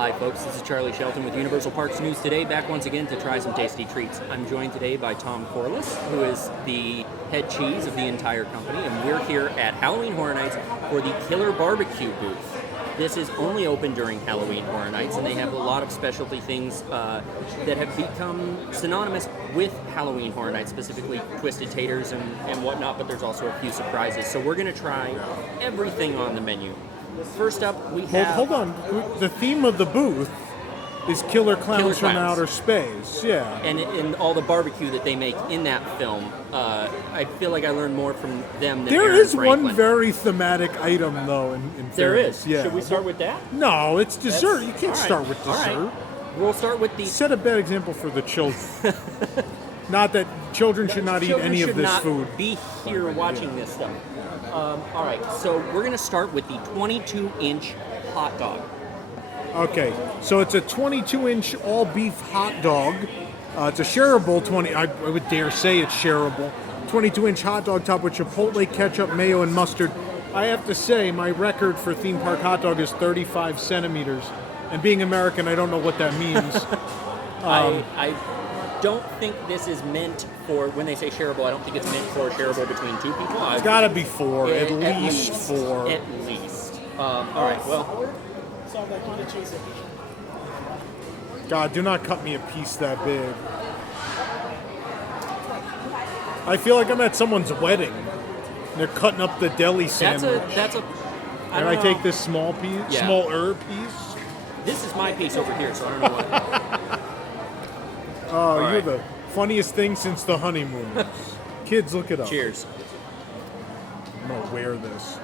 Hi folks, this is Charlie Shelton with Universal Parks News Today, back once again to try some tasty treats. I'm joined today by Tom Corliss, who is the head cheese of the entire company, and we're here at Halloween Horror Nights for the Killer BBQ booth. This is only open during Halloween Horror Nights, and they have a lot of specialty things that have become synonymous with Halloween Horror Nights, specifically twisted taters and whatnot, but there's also a few surprises. So we're going to try everything on the menu. First up, we have... Hold on. The theme of the booth is Killer Clowns from Outer Space. Yeah. And all the barbecue that they make in that film, I feel like I learned more from them than There Aaron is Franklin. one very thematic item, though, in There fairness. is. Yeah. Should we start with that? No, it's dessert. You can't start with All dessert. right. We'll start with the... Set a bad example for the children. Not that children should not eat any of this food. Be here watching this stuff. All right, so we're going to start with the 22-inch hot dog. Okay, so it's a 22-inch all-beef hot dog. It's a shareable I would dare say it's shareable. 22-inch hot dog topped with chipotle, ketchup, mayo, and mustard. I have to say, my record for theme park hot dog is 35 centimeters. And being American, I don't know what that means. I don't think this is meant for, when they say shareable, I don't think it's meant for shareable between two people. It's got to be four, at least four. At least. All right, well. God, do not cut me a piece that big. I feel like I'm at someone's wedding. They're cutting up the deli sandwich. I I take this small piece, smaller piece. This is my piece over here, so I don't know what. Oh, you're the funniest thing since the honeymoon. Kids, look it up. Cheers. I'm gonna wear this.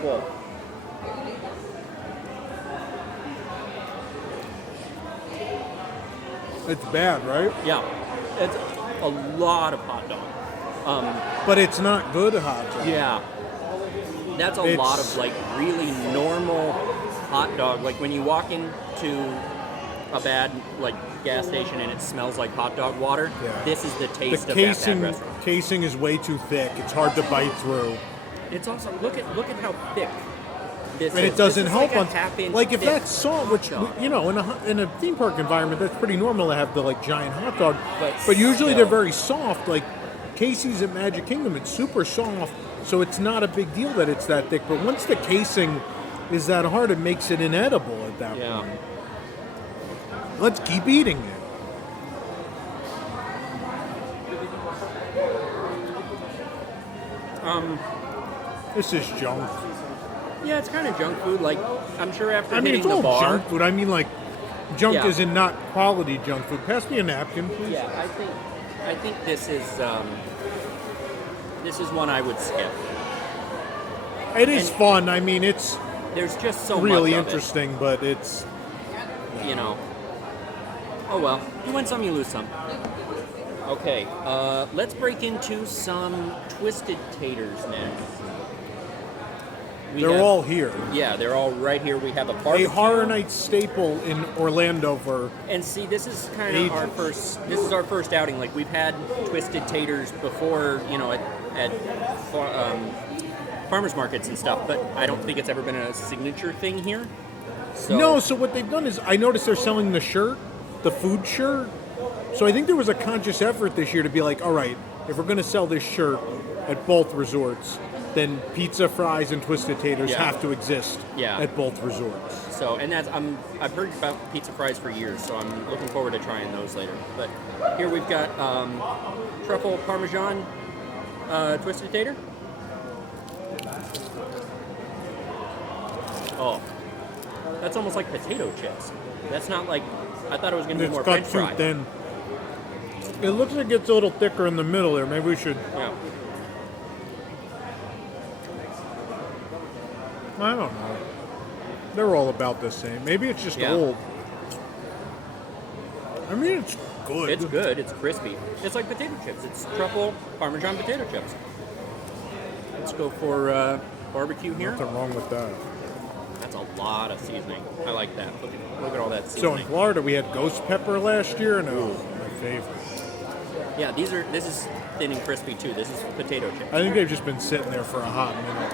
Cool. It's bad, right? Yeah, it's a lot of hot dog. But it's not good hot dog. Yeah, that's a lot of like really normal hot dog. Like when you walk into a bad like gas station and it smells like hot dog water. Yeah. This is the taste of that bad restaurant. The casing is way too thick. It's hard to bite through. It's also look at how thick this is. And it doesn't help like if that's salt, which you know, in a theme park environment, that's pretty normal to have the like giant hot dog. But usually they're very soft. Like Casey's at Magic Kingdom, it's super soft, so it's not a big deal that it's that thick. But once the casing is that hard, it makes it inedible at that point. Let's keep eating it. This is junk. Yeah, it's kind of junk food. Like, I'm sure after hitting it's all the bar... junk food. I mean, like, junk is in not quality junk food. Pass me a napkin, please. Yeah, I think this is one I would skip. It is fun. I mean, it's there's just so really much of interesting, but it's you know. Oh well, you win some, you lose some. Okay, let's break into some twisted taters now. They're all here. Yeah, they're all right here. We have a barbecue. A Horror Nights staple in Orlando for and see, this is kind of our first. This is our first outing. Like we've had twisted taters before, you know, at farmers markets and stuff, but I don't think it's ever been a signature thing here. So. No, so what they've done is I noticed they're selling the shirt, the food shirt. So I think there was a conscious effort this year to be like, all right, if we're going to sell this shirt at both resorts, then pizza, fries, and twisted taters have to exist at both resorts. So, and I've heard about pizza fries for years, so I'm looking forward to trying those later. But here we've got Truffle Parmesan twisted tater. Oh, that's almost like potato chips. That's not like, I thought it was going to be more French fry. Thin. It looks like it's a little thicker in the middle there. Maybe we should... Yeah. I don't know. They're all about the same. Maybe it's just old. I mean, it's good. It's good. It's crispy. It's like potato chips. It's truffle Parmesan potato chips. Let's go for barbecue here. Nothing wrong with that. That's a lot of seasoning. I like that. Look at all that seasoning. So in Florida, we had ghost pepper last year, and it was my favorite. Yeah, this is thin and crispy too. This is potato chips. I think they've just been sitting there for a hot minute.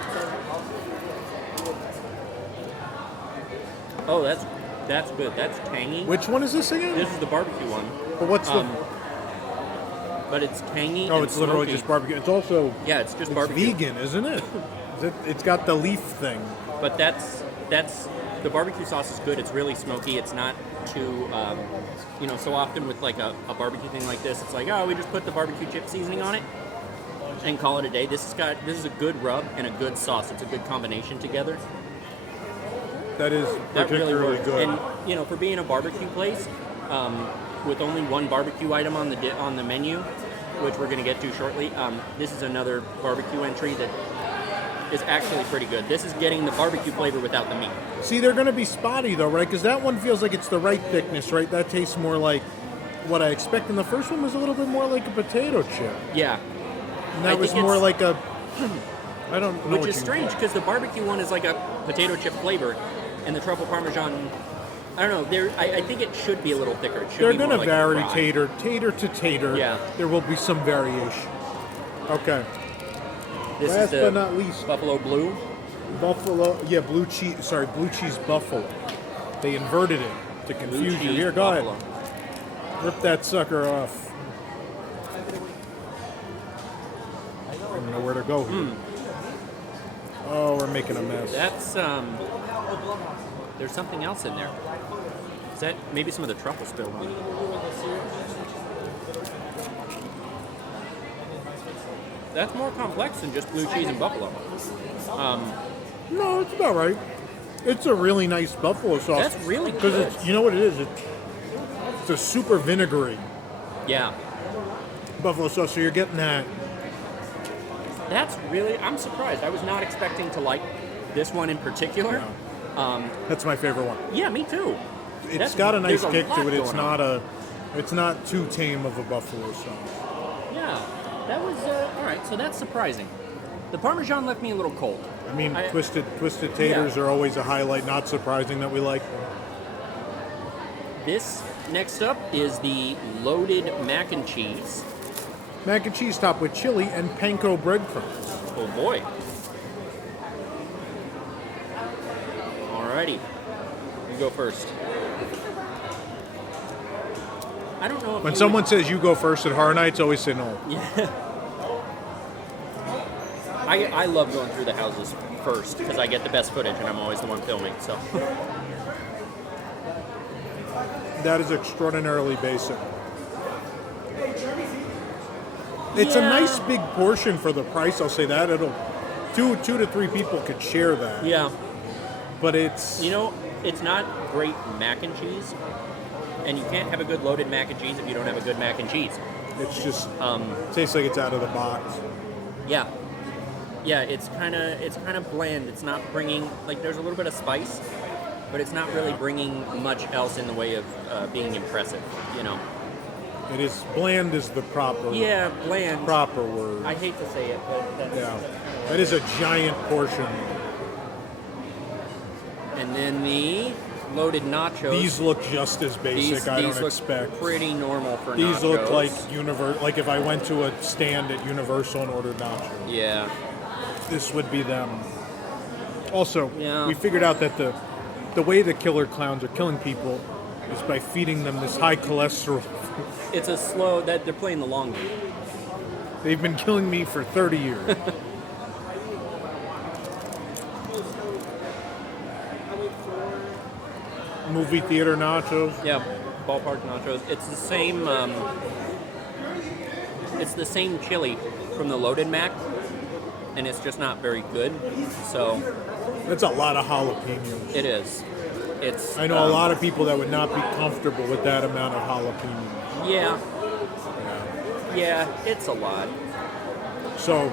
Oh, that's good. That's tangy. Which one is this again? This is the barbecue one. But what's the? But it's tangy. Oh, and it's literally smoky. just barbecue. It's also It's just barbecue. vegan, isn't it? It's got the leaf thing. But that's the barbecue sauce is good. It's really smoky. It's not too so often with like a barbecue thing like this, it's like, oh, we just put the barbecue chip seasoning on it and call it a day. This is a good rub and a good sauce. It's a good combination together. That is particularly good. And for being a barbecue place, with only one barbecue item on the menu, which we're going to get to shortly, this is another barbecue entry that is actually pretty good. This is getting the barbecue flavor without the meat. See, they're going to be spotty though, right? Because that one feels like it's the right thickness, right? That tastes more like what I expect. And the first one was a little bit more like a potato chip. Yeah. And that was more like a... I don't know. Which is strange because the barbecue one is like a potato chip flavor, and the truffle parmesan, I don't know. I think it should be a little thicker. It should They're be going more to like vary fry. tater to tater. Yeah. There will be some variation. Okay. This Last is but not least, Buffalo Blue. blue cheese buffalo. They inverted it to confuse you. cheese Here, go buffalo. ahead. Rip that sucker off. I don't know where to go here. Oh, we're making a mess. That's there's something else in there. Is that maybe some of the truffle spill? That's more complex than just blue cheese and buffalo. No, it's about right. It's a really nice buffalo sauce. That's really Because good. it's, you know what it is? It's a super vinegary Yeah. buffalo sauce, so you're getting that. That's really, I'm surprised. I was not expecting to like this one in particular. That's my favorite one. Yeah, me too. It's got a nice there's kick lot to it. It's going on. it's not too tame of a buffalo sauce. Yeah, that was, all right, so that's surprising. The Parmesan left me a little cold. I mean, twisted taters are always a highlight. Not surprising that we like them. This, next up, is the loaded mac and cheese. Mac and cheese topped with chili and panko breadcrumbs. Oh boy. Alrighty. You go first. I don't know if When you someone says you go first at Horror Nights, always say no. Yeah. I love going through the houses first because I get the best footage and I'm always the one filming. So That is extraordinarily basic. It's a nice big portion for the price. I'll say that. It'll two to three people could share that. yeah, But it's it's not great mac and cheese, and you can't have a good loaded mac and cheese if you don't have a good mac and cheese. it's just tastes like it's out of the box. Yeah. Yeah, it's kind of bland. It's not bringing, like, there's a little bit of spice, but it's not really bringing much else in the way of being impressive, It is bland is the proper bland. proper word. I hate to say it, but that's That is a giant portion. And then the loaded nachos. These look just as basic. These I don't look expect. pretty normal for These nachos. look like if I went to a stand at Universal and ordered nachos. Yeah. This would be them. Also, Yeah. we figured out that the way the killer clowns are killing people is by feeding them this high cholesterol. It's a slow, that they're playing the long game. They've been killing me for 30 years. Movie theater nachos. Yeah, ballpark nachos. It's the same. It's the same chili from the loaded mac, and it's just not very good. So That's a lot of jalapenos. it is. It's. I know a lot of people that would not be comfortable with that amount of jalapenos. Yeah. Yeah, it's a lot. So,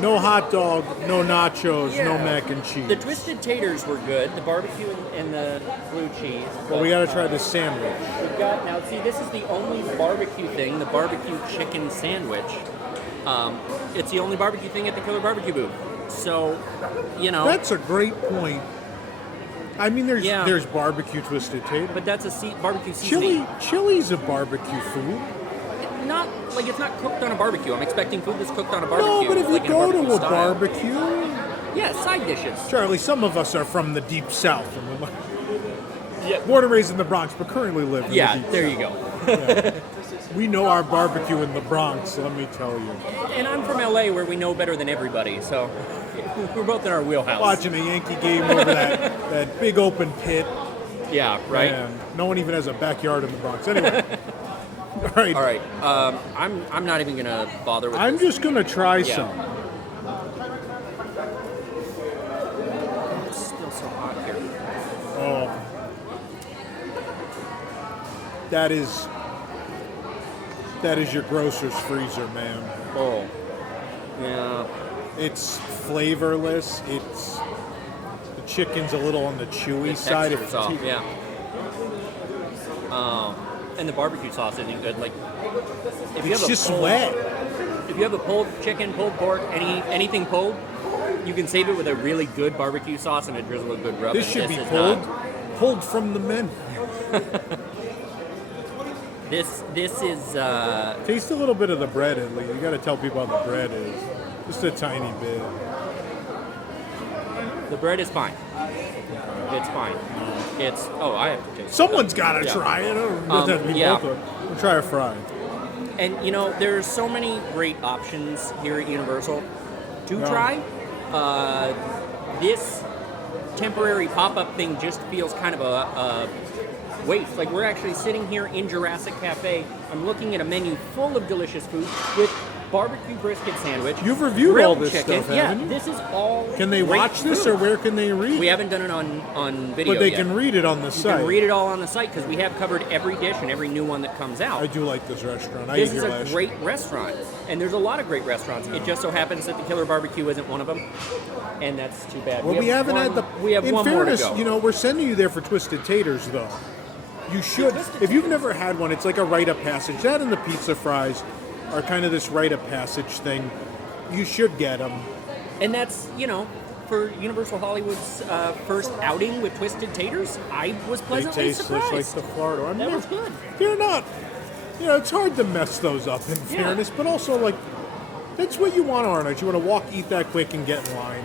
no hot dog, no nachos, no Yeah. mac and cheese. The twisted taters were good. The barbecue and the blue cheese. Well, we got to try the sandwich. We've got, now see, this is the only barbecue thing, the BBQ Chicken Sandwich. It's the only barbecue thing at the Killer BBQ booth. So, That's a great point. I mean, Yeah. there's barbecue twisted tater. but that's a barbecue seasoning. Chili's a barbecue food. not like it's not cooked on a barbecue. I'm expecting food that's cooked on a barbecue. No, but if you like in go to a style. barbecue, Yeah, side dishes. Charlie, some of us are from the deep south, and we're Yeah. born and raised in the Bronx, but currently live in the Yeah, deep there south. you go. We know our barbecue in the Bronx, let me tell you. And I'm from LA, where we know better than everybody, so we're both in our wheelhouse. Watching a Yankee game over that big open pit. Yeah, right. Man, no one even has a backyard in the Bronx. Anyway, all right. All right. I'm not even gonna bother with I'm this. just gonna try Yeah. some. It's still so hot here. Oh, that is your grocer's freezer, man. Oh, yeah. It's flavorless. It's the chicken's a little on the chewy The side. texture's off. Yeah. And the barbecue sauce isn't good. Like, if you It's have just a pulled, wet. If you have a pulled chicken, pulled pork, anything pulled, you can save it with a really good barbecue sauce and a drizzle of good rub. This and should be is pulled, not. pulled from the menu. This is Taste a little bit of the bread, at least. You got to tell people how the bread is. Just a tiny bit. the bread is fine. It's fine. It's I have to taste. Someone's got to Yeah. try it. It doesn't have to be yeah. both of them. We'll try a fry. And there's so many great options here at Universal to Yeah. try. This temporary pop-up thing just feels kind of a waste. Like, we're actually sitting here in Jurassic Cafe. I'm looking at a menu full of delicious food with barbecue brisket sandwich. You've reviewed grilled all this chicken. stuff, Yeah, haven't you? this is all. Can they great watch this, food. or where can they read We it? haven't done it on video But they yet. can read it on the You site. can read it all on the site because we have covered every dish and every new one that comes out. I do like this restaurant. I This ate is here a last great restaurant, and there's a lot of great restaurants. It just so happens that the Killer BBQ isn't one of them, and that's too bad. Well, we haven't had the. We have in one fairness, more to go. we're sending you there for Twisted Taters, though. You should. If you've never had one, it's like a rite of passage. That and the pizza fries are kind of this rite of passage thing. You should get them. And that's for Universal Hollywood's first outing with Twisted Taters. I was They pleasantly taste just like surprised. the Florida. I mean, That was good. They're not. It's hard to mess those up. In Yeah. fairness, but also like, that's what you want, Arnold. You want to walk, eat that quick, and get in line.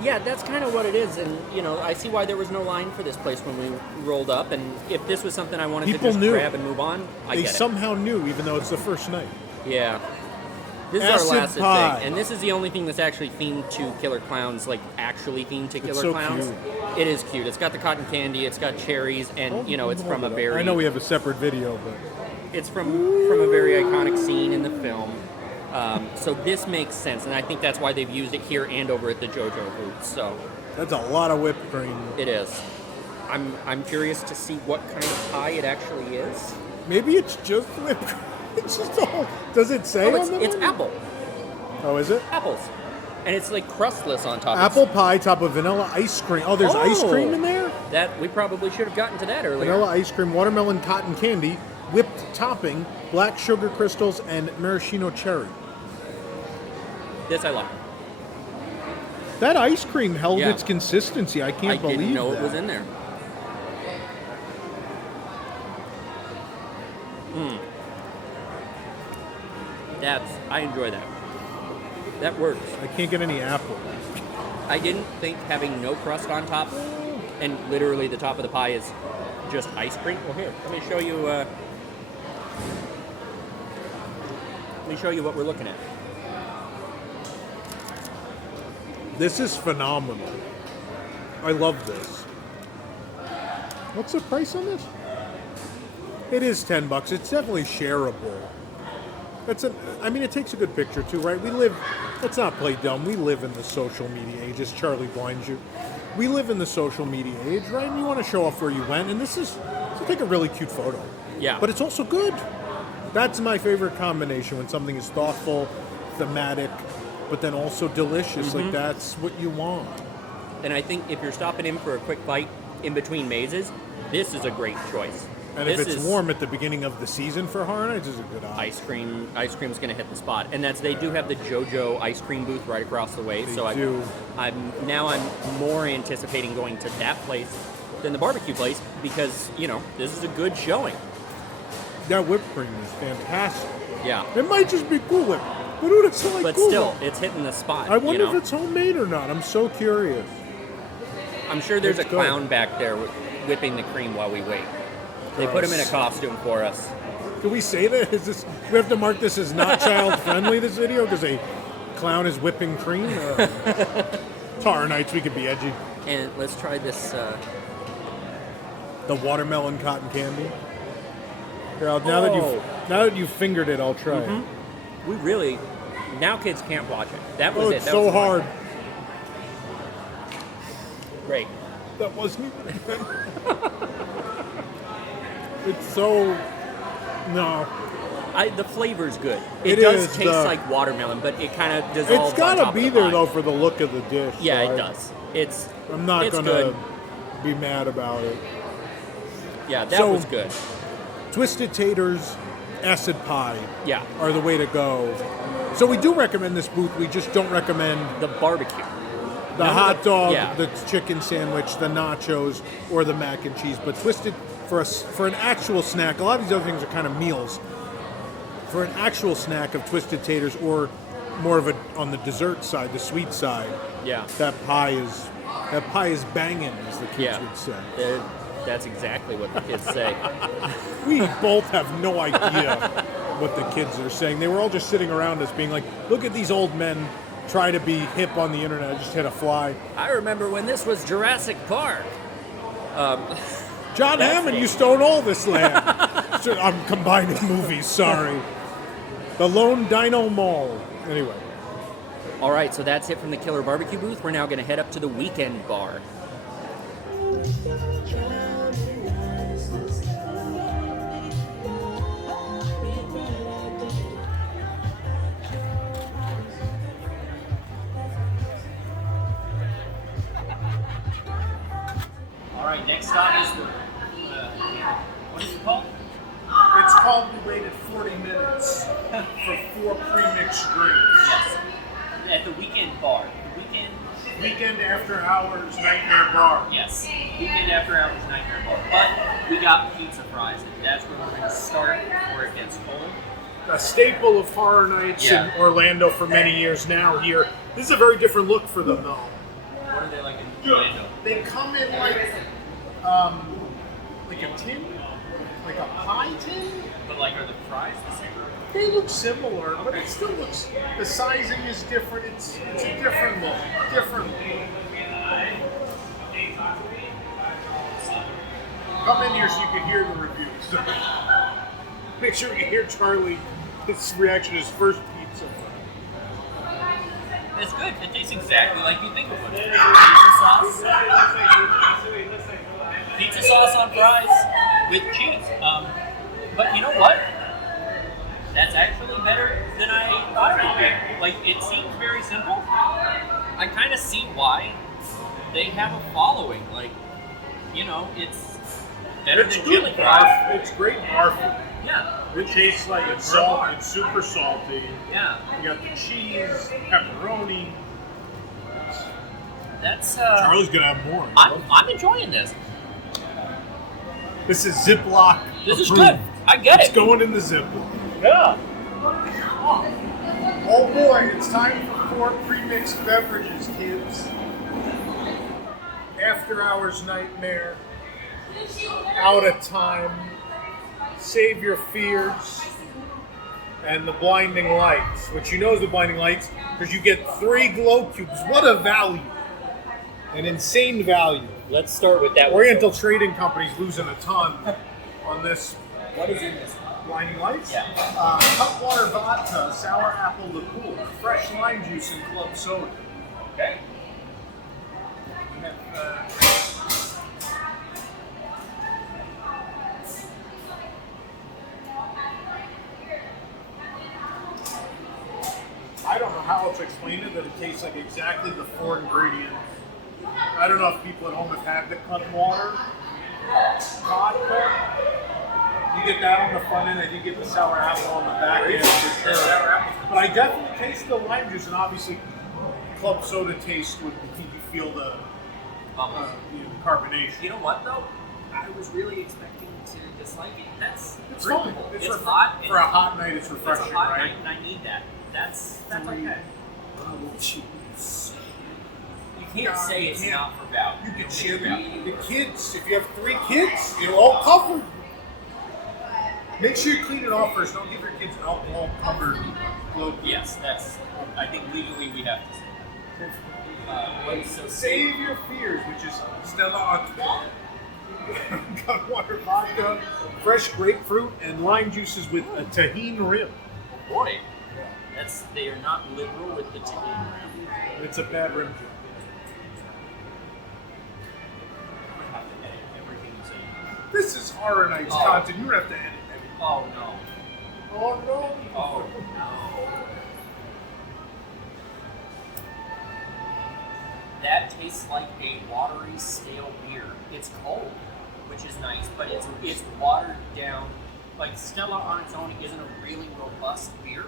Yeah, that's kind of what it is, and I see why there was no line for this place when we rolled up. And if this was something I wanted People to just knew. grab and move on, I They get somehow knew, even though it's the first night. it. Yeah. This is Acid our last pie. thing, and this is the only thing that's actually themed to Killer Clowns, like actually themed to Killer so Clowns. cute. It is cute. It's got the cotton candy. It's got cherries, and it's from a very. I know we have a separate video, but It's from a very iconic scene in the film. So this makes sense, and I think that's why they've used it here and over at the JoJo booth. So that's a lot of whipped cream. it is. I'm curious to see what kind of pie it actually is. Maybe it's just whipped cream. It's just all. Does it say Oh, on the it's menu? apple. Oh, is it? Apples. And it's like crustless on top. Apple pie, top of vanilla ice cream. Oh, there's ice Oh. cream in there? That we probably should have gotten to that earlier. Vanilla ice cream, watermelon cotton candy, whipped topping, black sugar crystals, and maraschino cherry. This I like. That ice cream held Yeah. its consistency. I can't I believe didn't know that. it was in there. I enjoy that. That works. I can't get any apple. I didn't think having no crust on top, and literally the top of the pie is just ice cream. Well, here, let me show you. What we're looking at. This is phenomenal. I love this. What's the price on this? It is $10. It's definitely shareable. It takes a good picture too, right? Let's not play dumb. We live in the social media age, as Charlie blinds you. We live in the social media age, right? And you want to show off where you went, and this take a really cute photo. Yeah. But it's also good. That's my favorite combination, when something is thoughtful, thematic, but then also delicious. Mm-hmm. Like, that's what you want. And I think if you're stopping in for a quick bite in between mazes, this is a great choice. And this if it's is warm at the beginning of the season for Horror Nights, is a good option. ice cream's going to hit the spot, and they do have the JoJo ice cream booth right across the way. They do. I'm more anticipating going to that place than the barbecue place because this is a good showing. That whipped cream is fantastic. Yeah. It might just be Cool Whip, but who doesn't like But Cool still, Whip? it's hitting the spot. I wonder you know? if it's homemade or not. I'm so curious. I'm sure there's It's a good. clown back there whipping the cream while we wait. They put him in a costume for us. Can we say that? Is this? We have to mark this as not child friendly. This video because a clown is whipping cream. It's Horror Nights. We could be edgy. And let's try this. The watermelon cotton candy. Here, now that you've fingered it, I'll try it. We really now kids can't watch it. That was Oh, it. it's That so was the hard. one. Great. That wasn't even. It's so. No. The flavor's good. It It does is taste the- like watermelon, but it kind of dissolves. It's gotta on top be of the there pie. though for the look of the dish. Yeah, so it does. I'm not it's gonna good. be mad about it. Yeah, that So- was good. Twisted taters, acid pie Yeah, are the way to go. So we do recommend this booth. We just don't recommend the barbecue. the None of hot dog, yeah. the chicken sandwich, the nachos, or the mac and cheese. But Twisted for an actual snack. A lot of these other things are kind of meals. For an actual snack of twisted taters, or more of a on the dessert side, the sweet side, Yeah, that pie is banging, as the kids yeah. would say. That's exactly what the kids say. We both have no idea what the kids are saying. They were all just sitting around us being like, look at these old men try to be hip on the internet. I just hit a fly. I remember when this was Jurassic Park. John Hammond used to own all this land. So I'm combining movies, sorry. The Lone Dino Mall. Anyway. All right, so that's it from the Killer BBQ booth. We're now going to head up to the Weeknd bar. All right, next stop is the what is it called? It's called We Waited 40 Minutes for 4 pre-mixed drinks. Yes, at the Weeknd bar. The Weeknd. Weekend After Hours Nightmare Bar. Yes, Weekend After Hours Nightmare Bar. But we got pizza fries, and that's where we're going to start before it gets cold. A staple of Horror Nights Yeah. in Orlando for many years now here. This is a very different look for them though. What are they like in Orlando? They come in like a tin, like a pie tin. But like, are the fries the same? They look similar, but it still looks, the sizing is different. It's a different look. Come in here so you can hear the reviews. Make sure you hear Charlie, his reaction to his first pizza. It's good. It tastes exactly like you think it would. Pizza sauce. Pizza sauce on fries with cheese. But you know what? That's actually better than I thought it would be. Like, it seems very simple. I kind of see why they have a following. Like, you know, it's better It's than good chili fries. barf. It's great barf. Yeah. It tastes like it's salt. It's super salty. Yeah. You got the cheese, pepperoni. That's Charlie's gonna have more. I'm enjoying this. This is Ziploc. This is approved. good. I get It's it. going in the Ziploc. Yeah. Oh boy, it's time for 4 pre-mixed beverages, kids. After Hours Nightmare. Out of Time. Save Your Fears. And the Blinding Lights, which you know is the Blinding Lights because you get 3 glow cubes. What a value. An insane value. Let's start with that one. Oriental Trading Company's losing a ton on this. What is in this? Blinding Lights? Yeah. Cutwater vodka, sour apple liqueur, fresh lime juice, and club soda. Okay. We have, I don't know how else to explain it, that it tastes like exactly the 4 ingredients. I don't know if people at home have had the Cutwater vodka. You get that on the front end, I did get the sour apple on the back end for sure. But I definitely taste the lime juice, and obviously club soda taste would you feel the carbonation. You know what though? I was really expecting to dislike it. It's fine. drinkable. It's hot. for a hot night. It's It's a refreshing, hot right? night, and I need that. That's okay. You can't say it's not for value. You can don't share get value. the kids. If you have 3 kids, you're all covered. Make sure you clean it off first. Don't give your kids alcohol covered clothes. Yes, I think legally we have to say that. So Save your fears, which is Stella Artois, got water vodka, fresh grapefruit, and lime juices with a tahini rim. Boy, they are not liberal with the tahini rim. It's a bad rim. I have to edit everything you say. This is Horror Nights content. You don't have to edit everything. Oh no. Oh no. Oh no. That tastes like a watery, stale beer. It's cold, which is nice, but it's watered down. Like Stella on its own isn't a really robust beer.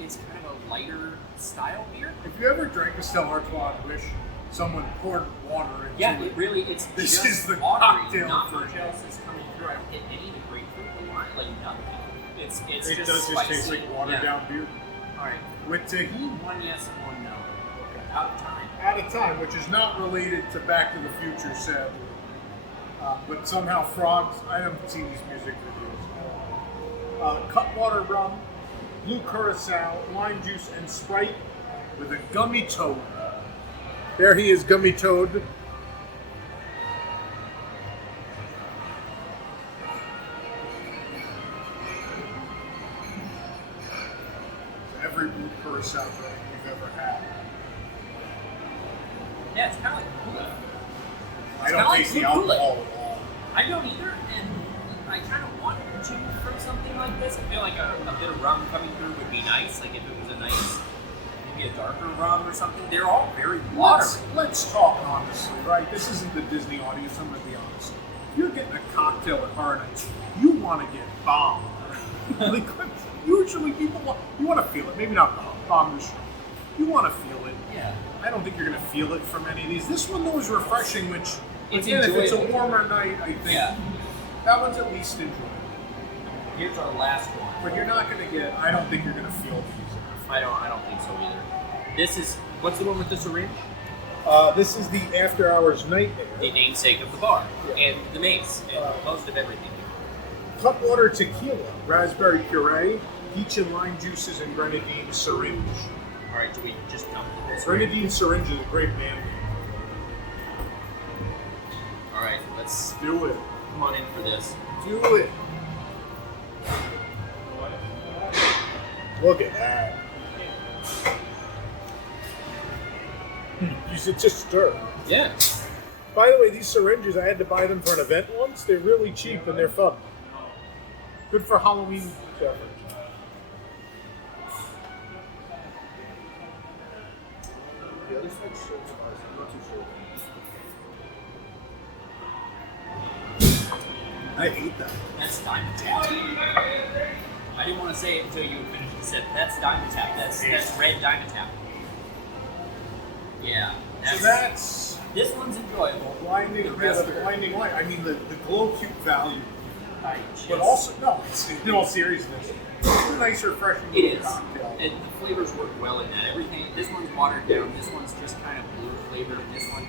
It's kind of a lighter style beer. If you ever drank a Stella Artois and wish someone poured water into Yeah, it, it's This just is the watery. cocktail Not for much it. else is coming through. I don't get any of the grapefruit, the lime, like nothing. It's it just does spicy. just taste like watered down beer. All right, With tahini one yes and one no. Out of time. at a time, which is not related to Back to the Future, sadly. But somehow frogs, I haven't seen these music videos. Cutwater rum, blue curacao, lime juice, and Sprite with a gummy toad. There he is, Gummy Toad. Every blue curacao drink you've ever had. Yeah, it's kind of like Kool-Aid. I don't taste the alcohol at all. I don't either, and I kind of want to from something like this. I feel like a bit of rum coming through would be nice, like if it was a nice, maybe a darker rum or something. They're all very watery. Let's talk honestly, right? This isn't the Disney audience, I'm going to be honest. If you're getting a cocktail at Horror Nights, you want to get bombed. Like, usually people you want to feel it. Maybe not bomb the shrimp. You want to feel it. Yeah. I don't think you're going to feel it from any of these. This one, though, is refreshing, which, It's again, if it's a enjoyable. warmer night, I think that one's at least enjoyable. Here's our last one. But you're not going to get, I don't think you're going to feel these. I don't think so either. This is, what's the one with the syringe? This is the After Hours Nightmare. The namesake of the bar. Yeah. And the mace. And most of everything. Cutwater tequila, raspberry puree, peach and lime juices, and grenadine syringe. Alright, do we just dump this? Grenadine syringe is a great band name. Alright, let's Do it. come on in for this. Do it. Look at that. You should just stir. Yeah. By the way, these syringes, I had to buy them for an event once. They're really cheap and they're fun. Good for Halloween beverage. Yeah, this one's so spicy. I'm not too sure. I hate that. That's Dimetap. I didn't want to say it until you finished the sip. That's Dimetap. That's red Dimetap. Yeah. So that's This one's enjoyable. blinding, The the rest are- blinding light. I mean, the glow cube value. I just- But also, no, it's, in all seriousness, it's a nice, refreshing It little is. cocktail. And the flavors work well in that. Everything. This one's watered down. This one's just kind of blue flavored. And this one.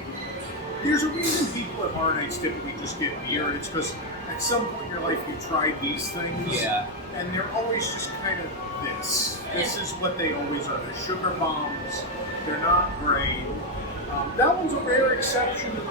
There's a reason people at Horror Nights typically just get beer. It's because at some point in your life you tried these things. Yeah. And they're always just kind of this. This is what they always are. They're sugar bombs. They're not great. That one's a rare exception to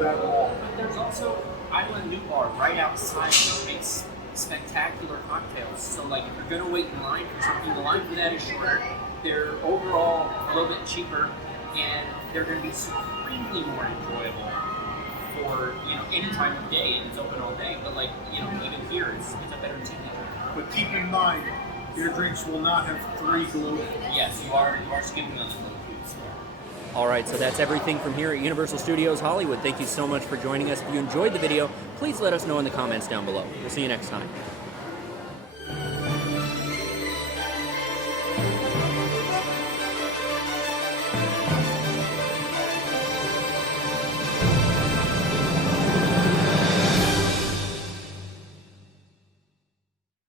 that law. But there's also Island New Bar right outside, which makes spectacular cocktails. So, like, if you're gonna wait in line for something, the line for that is shorter. They're overall a little bit cheaper, and they're gonna be supremely more enjoyable for any time of day. And it's open all day. But even here, it's a better TV. But keep in mind, your drinks will not have 3 glow. Yes, you are skipping on the little foods. All right, so that's everything from here at Universal Studios Hollywood. Thank you so much for joining us. If you enjoyed the video, please let us know in the comments down below. We'll see you next time.